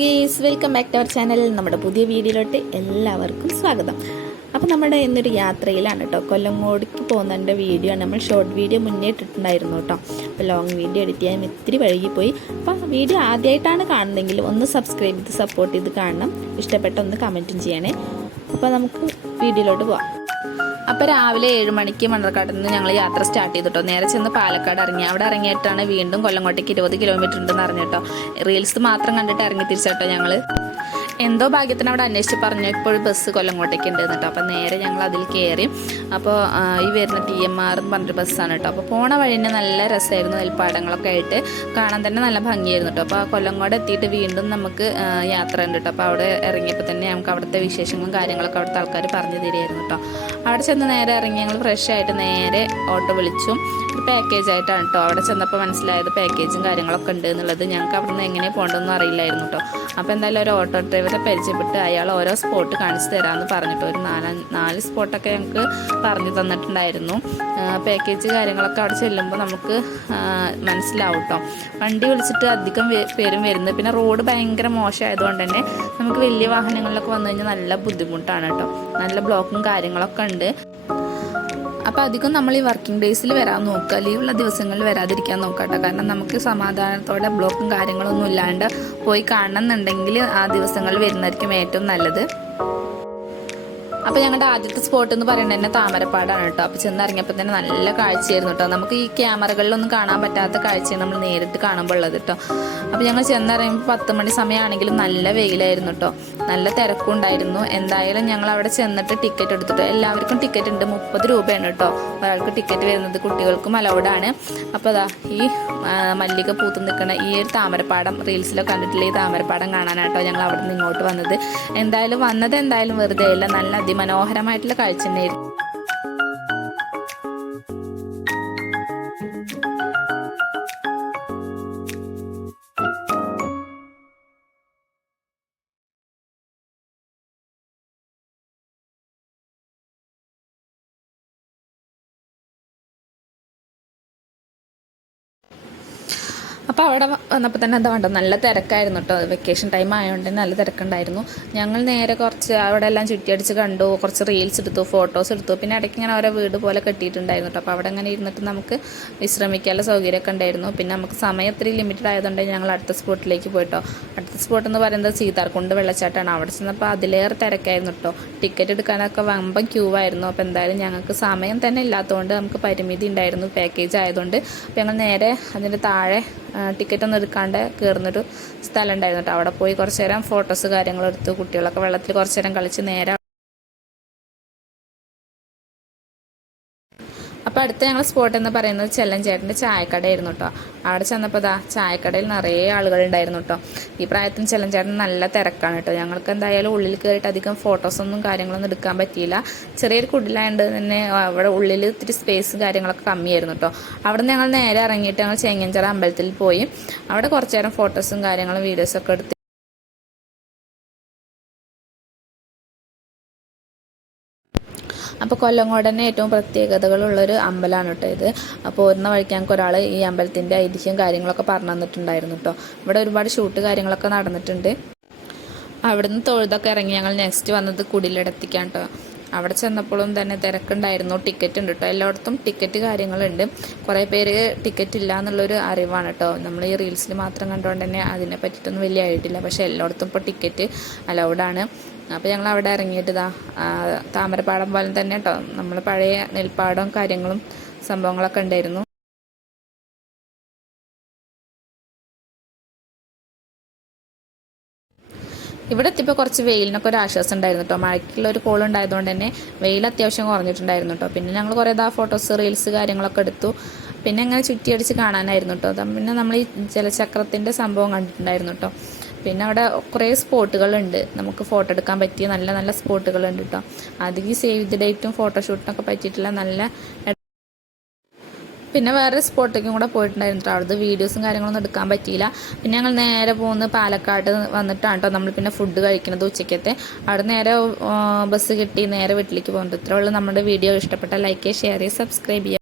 Geese, welcome back to our channel. നമ്മുടെ പുതിയ വീഡിയോയിലോട്ട് എല്ലാവർക്കും സ്വാഗതം. അപ്പോൾ നമ്മുടെ ഇന്നൊരു യാത്രയിലാണ് കേട്ടോ. കൊല്ലങ്കോടിക്ക് പോകുന്നതിൻ്റെ വീഡിയോ ആണ്. നമ്മൾ ഷോർട്ട് വീഡിയോ മുന്നേ ഇട്ടിട്ടുണ്ടായിരുന്നു കേട്ടോ. അപ്പോൾ ലോങ് വീഡിയോ എഡിറ്റ് ചെയ്യാൻ ഇത്തിരി വൈകിപ്പോയി. അപ്പോൾ വീഡിയോ ആദ്യമായിട്ടാണ് കാണുന്നതെങ്കിൽ ഒന്ന് സബ്സ്ക്രൈബ് ചെയ്ത് സപ്പോർട്ട് ചെയ്ത് കാണണം. ഇഷ്ടപ്പെട്ട ഒന്ന് കമൻറ്റും ചെയ്യണേ. അപ്പോൾ നമുക്ക് വീഡിയോയിലോട്ട് പോവാം. അപ്പോൾ രാവിലെ 7 മണിക്ക് മണ്ണാർക്കാട് നിന്ന് ഞങ്ങൾ യാത്ര സ്റ്റാർട്ട് ചെയ്തിട്ടോ. നേരെ ചെന്ന് പാലക്കാട് ഇറങ്ങി. അവിടെ ഇറങ്ങിയിട്ടാണ് വീണ്ടും കൊല്ലങ്കോട്ടേക്ക് 20 കിലോമീറ്റർ ഉണ്ടെന്ന് അറിഞ്ഞിട്ടോ. റീൽസ് മാത്രം കണ്ടിട്ട് ഇറങ്ങി തിരിച്ചോട്ടോ. ഞങ്ങൾ എന്തോ ഭാഗ്യത്തിന് അവിടെ അന്വേഷിച്ച് പറഞ്ഞപ്പോൾ ബസ് കൊല്ലങ്കോട്ടേക്ക് ഉണ്ട് കേട്ടോ. അപ്പോൾ നേരെ ഞങ്ങൾ അതിൽ കയറി. അപ്പോൾ ഈ വരുന്ന TMR എന്ന് പറഞ്ഞൊരു ബസ്സാണ് കേട്ടോ. അപ്പോൾ പോണ വഴി തന്നെ നല്ല രസമായിരുന്നു. നെൽപ്പാടങ്ങളൊക്കെ ആയിട്ട് കാണാൻ തന്നെ നല്ല ഭംഗിയായിരുന്നു കേട്ടോ. അപ്പോൾ കൊല്ലങ്കോട് എത്തിയിട്ട് വീണ്ടും നമുക്ക് യാത്ര ഉണ്ട് കേട്ടോ. അപ്പോൾ അവിടെ ഇറങ്ങിയപ്പോൾ തന്നെ നമുക്ക് അവിടുത്തെ വിശേഷങ്ങളും കാര്യങ്ങളൊക്കെ അവിടുത്തെ ആൾക്കാർ പറഞ്ഞു തരുമായിരുന്നു കേട്ടോ. അവിടെ ചെന്ന് നേരെ ഇറങ്ങി ഞങ്ങൾ ഫ്രഷ് ആയിട്ട് നേരെ ഓട്ടോ വിളിച്ചു. ഒരു പാക്കേജ് ആയിട്ടാണ് കേട്ടോ. അവിടെ ചെന്നപ്പോൾ മനസ്സിലായത് പാക്കേജും കാര്യങ്ങളൊക്കെ ഉണ്ട് എന്നുള്ളത്. ഞങ്ങൾക്ക് അവിടെ നിന്ന് എങ്ങനെ പോകേണ്ടതെന്ന് അറിയില്ലായിരുന്നു കേട്ടോ. അപ്പോൾ എന്തായാലും ഒരു ഓട്ടോ ഡ്രൈവറെ പരിചയപ്പെട്ട് അയാൾ ഓരോ സ്പോട്ട് കാണിച്ചു തരാമെന്ന് പറഞ്ഞിട്ട് ഒരു 4 സ്പോട്ടൊക്കെ ഞങ്ങൾക്ക് പറഞ്ഞു തന്നിട്ടുണ്ടായിരുന്നു. പാക്കേജ് കാര്യങ്ങളൊക്കെ അവിടെ ചെല്ലുമ്പോൾ നമുക്ക് മനസ്സിലാവും കേട്ടോ. വണ്ടി വിളിച്ചിട്ട് അധികം പേരും വരുന്നത്. പിന്നെ റോഡ് ഭയങ്കര മോശമായതുകൊണ്ട് തന്നെ നമുക്ക് വലിയ വാഹനങ്ങളിലൊക്കെ വന്നു കഴിഞ്ഞാൽ നല്ല ബുദ്ധിമുട്ടാണ് കേട്ടോ. നല്ല ബ്ലോക്കും കാര്യങ്ങളൊക്കെ ഉണ്ട്. അപ്പോൾ അധികം നമ്മൾ ഈ വർക്കിംഗ് ഡേയ്സിൽ വരാൻ നോക്കുക. ലീവുള്ള ദിവസങ്ങളിൽ വരാതിരിക്കാൻ നോക്കുക കേട്ടോ. കാരണം നമുക്ക് സമാധാനത്തോടെ ബ്ലോക്കും കാര്യങ്ങളൊന്നും ഇല്ലാണ്ട് പോയി കാണണമെന്നുണ്ടെങ്കിൽ ആ ദിവസങ്ങളിൽ വരുന്നതായിരിക്കും ഏറ്റവും നല്ലത്. അപ്പോൾ ഞങ്ങളുടെ ആദ്യത്തെ സ്പോട്ട് എന്ന് പറയുന്നത് തന്നെ താമരപ്പാടാണ് കേട്ടോ. അപ്പോൾ ചെന്നിറങ്ങിയപ്പോൾ തന്നെ നല്ല കാഴ്ചയായിരുന്നു കേട്ടോ. നമുക്ക് ഈ ക്യാമറകളിലൊന്നും കാണാൻ പറ്റാത്ത കാഴ്ചയാണ് നമ്മൾ നേരിട്ട് കാണുമ്പോൾ ഉള്ളത് കേട്ടോ. അപ്പോൾ ഞങ്ങൾ ചെന്നിറങ്ങിയപ്പോൾ 10 മണി സമയമാണെങ്കിലും നല്ല വെയിലായിരുന്നു കേട്ടോ. നല്ല തിരക്കുണ്ടായിരുന്നു. എന്തായാലും ഞങ്ങൾ അവിടെ ചെന്നിട്ട് ടിക്കറ്റ് എടുത്തിട്ടോ. എല്ലാവർക്കും ടിക്കറ്റ് ഉണ്ട്. 30 രൂപയാണ് കേട്ടോ ഒരാൾക്ക് ടിക്കറ്റ് വരുന്നത്. കുട്ടികൾക്കും അലൗഡാണ്. അപ്പോൾ അതാ ഈ മല്ലിക പൂത്ത് നിൽക്കുന്ന ഈ ഒരു താമരപ്പാടം റീൽസിലൊക്കെ കണ്ടിട്ടില്ല. ഈ താമരപ്പാടം കാണാനായിട്ടോ ഞങ്ങൾ അവിടെ നിന്ന് ഇങ്ങോട്ട് വന്നത്. എന്തായാലും വന്നത് എന്തായാലും വെറുതെ ഇല്ല. നല്ല അതിമനോഹരമായിട്ടുള്ള കാഴ്ച തന്നെയായിരുന്നു. അപ്പോൾ അവിടെ വന്നപ്പോൾ തന്നെ എന്താ വേണ്ട നല്ല തിരക്കായിരുന്നു കേട്ടോ. വെക്കേഷൻ ടൈം ആയതുകൊണ്ട് തന്നെ നല്ല തിരക്കുണ്ടായിരുന്നു. ഞങ്ങൾ നേരെ കുറച്ച് അവിടെ എല്ലാം ചുറ്റിയടിച്ച് കണ്ടു. കുറച്ച് റീൽസ് എടുത്തു, ഫോട്ടോസ് എടുത്തു. പിന്നെ ഇടയ്ക്ക് ഇങ്ങനെ ഓരോ വീട് പോലെ കെട്ടിയിട്ടുണ്ടായിരുന്നു കേട്ടോ. അപ്പോൾ അവിടെ അങ്ങനെ ഇരുന്നിട്ട് നമുക്ക് വിശ്രമിക്കാനുള്ള സൗകര്യമൊക്കെ ഉണ്ടായിരുന്നു. പിന്നെ നമുക്ക് സമയം ഇത്തിരി ലിമിറ്റഡ് ആയതുകൊണ്ട് ഞങ്ങൾ അടുത്ത സ്പോട്ടിലേക്ക് പോയിട്ടോ. അടുത്ത സ്പോട്ട് എന്ന് പറയുന്നത് സീതാർകുണ്ട് വെള്ളച്ചാട്ടമാണ്. അവിടെ ചെന്നപ്പോൾ അതിലേറെ തിരക്കായിരുന്നു കേട്ടോ. ടിക്കറ്റ് എടുക്കാനൊക്കെ വമ്പൻ ക്യൂ ആയിരുന്നു. അപ്പോൾ എന്തായാലും ഞങ്ങൾക്ക് സമയം തന്നെ ഇല്ലാത്തതുകൊണ്ട് നമുക്ക് പരിമിതി ഉണ്ടായിരുന്നു. പാക്കേജ് ആയതുകൊണ്ട് അപ്പോൾ ഞങ്ങൾ നേരെ അതിൻ്റെ താഴെ ടിക്കറ്റ് ഒന്നും എടുക്കാണ്ട് കയറുന്നൊരു സ്ഥലം ഉണ്ടായിരുന്നു കേട്ടോ. അവിടെ പോയി കുറച്ച് നേരം ഫോട്ടോസ് കാര്യങ്ങളെടുത്തു. കുട്ടികളൊക്കെ വെള്ളത്തിൽ കുറച്ച് നേരം കളിച്ച് നേരെ. അപ്പോൾ അടുത്ത ഞങ്ങൾ സ്പോട്ട് എന്ന് പറയുന്നത് ചെല്ലഞ്ചേട്ടൻ്റെ ചായക്കടയായിരുന്നു കേട്ടോ. അവിടെ ചെന്നപ്പോൾ ചായക്കടയിൽ നിറയെ ആളുകളുണ്ടായിരുന്നു കേട്ടോ. ഈ പ്രായത്തിന് ചെല്ലഞ്ചേട്ടൻ നല്ല തിരക്കാണ് കേട്ടോ. ഞങ്ങൾക്ക് എന്തായാലും ഉള്ളിൽ കയറിയിട്ട് അധികം ഫോട്ടോസൊന്നും കാര്യങ്ങളൊന്നും എടുക്കാൻ പറ്റിയില്ല. ചെറിയൊരു കുടിലായതുകൊണ്ട് തന്നെ അവിടെ ഉള്ളിൽ ഇത്തിരി സ്പേസും കാര്യങ്ങളൊക്കെ കമ്മിയായിരുന്നു കേട്ടോ. അവിടെ നിന്ന് ഞങ്ങൾ നേരെ ഇറങ്ങിയിട്ട് ഞങ്ങൾ ചെങ്ങഞ്ചിറ അമ്പലത്തിൽ പോയി. അവിടെ കുറച്ച് നേരം ഫോട്ടോസും കാര്യങ്ങളും വീഡിയോസൊക്കെ എടുത്ത്. അപ്പോൾ കൊല്ലങ്കോട് തന്നെ ഏറ്റവും പ്രത്യേകതകളുള്ളൊരു അമ്പലമാണ് കേട്ടോ ഇത്. അപ്പോൾ വരുന്ന വഴിക്ക് ഞങ്ങൾക്ക് ഒരാൾ ഈ അമ്പലത്തിൻ്റെ ഐതിഹ്യം കാര്യങ്ങളൊക്കെ പറഞ്ഞു തന്നിട്ടുണ്ടായിരുന്നു കേട്ടോ. ഇവിടെ ഒരുപാട് ഷൂട്ട് കാര്യങ്ങളൊക്കെ നടന്നിട്ടുണ്ട്. അവിടെ നിന്ന് തൊഴുതൊക്കെ ഇറങ്ങി ഞങ്ങൾ നെക്സ്റ്റ് വന്നത് കുടിലെടുത്തിക്കാൻ കേട്ടോ. അവിടെ ചെന്നപ്പോഴും തന്നെ തിരക്കുണ്ടായിരുന്നു. ടിക്കറ്റ് ഉണ്ട് കേട്ടോ. എല്ലായിടത്തും ടിക്കറ്റ് കാര്യങ്ങളുണ്ട്. കുറേ പേര് ടിക്കറ്റ് ഇല്ല എന്നുള്ളൊരു അറിവാണ് കേട്ടോ. നമ്മൾ ഈ റീൽസിൽ മാത്രം കണ്ടുകൊണ്ട് തന്നെ അതിനെ പറ്റിയിട്ടൊന്നും വലിയ ആയിട്ടില്ല. പക്ഷേ എല്ലായിടത്തും ഇപ്പോൾ ടിക്കറ്റ് അലൗഡാണ്. അപ്പോൾ ഞങ്ങൾ അവിടെ ഇറങ്ങിയിട്ട് താമരപ്പാടം പോലെ തന്നെ കേട്ടോ. നമ്മൾ പഴയ നെൽപ്പാടവും കാര്യങ്ങളും സംഭവങ്ങളൊക്കെ ഉണ്ടായിരുന്നു. ഇവിടെ എത്തിയപ്പോൾ കുറച്ച് വെയിലിനൊക്കെ ഒരു ആശ്വാസം ഉണ്ടായിരുന്നു കേട്ടോ. മഴയ്ക്കുള്ള ഒരു കോൾ ഉണ്ടായതുകൊണ്ട് തന്നെ വെയിൽ അത്യാവശ്യം കുറഞ്ഞിട്ടുണ്ടായിരുന്നു കേട്ടോ. പിന്നെ ഞങ്ങൾ കുറേ ഫോട്ടോസ് റീൽസ് കാര്യങ്ങളൊക്കെ എടുത്തു. പിന്നെ അങ്ങനെ ചുറ്റിയടിച്ച് കാണാനായിരുന്നു കേട്ടോ. പിന്നെ നമ്മൾ ഈ ജലചക്രത്തിൻ്റെ സംഭവം കണ്ടിട്ടുണ്ടായിരുന്നു കേട്ടോ. പിന്നെ അവിടെ കുറേ സ്പോട്ടുകളുണ്ട്. നമുക്ക് ഫോട്ടോ എടുക്കാൻ പറ്റിയ നല്ല നല്ല സ്പോട്ടുകളുണ്ട് കേട്ടോ. അധികം സേവ് ദി ഡേറ്റും ഫോട്ടോഷൂട്ടിനൊക്കെ പറ്റിയിട്ടുള്ള നല്ല. പിന്നെ വേറെ സ്പോട്ടേക്കും കൂടെ പോയിട്ടുണ്ടായിരുന്നു. അവിടുത്തെ വീഡിയോസും കാര്യങ്ങളൊന്നും എടുക്കാൻ പറ്റിയില്ല. പിന്നെ ഞങ്ങൾ നേരെ പോകുന്നത് പാലക്കാട് വന്നിട്ടാണ് കേട്ടോ നമ്മൾ പിന്നെ ഫുഡ് കഴിക്കുന്നത് ഉച്ചയ്ക്കത്തെ. അവിടെ നേരെ ബസ് കിട്ടി നേരെ വീട്ടിലേക്ക് പോകുന്നത്. ഇത്രയുള്ള നമ്മുടെ വീഡിയോ ഇഷ്ടപ്പെട്ടാൽ ലൈക്ക് ചെയ്യുക, ഷെയർ ചെയ്യുക, സബ്സ്ക്രൈബ് ചെയ്യുക.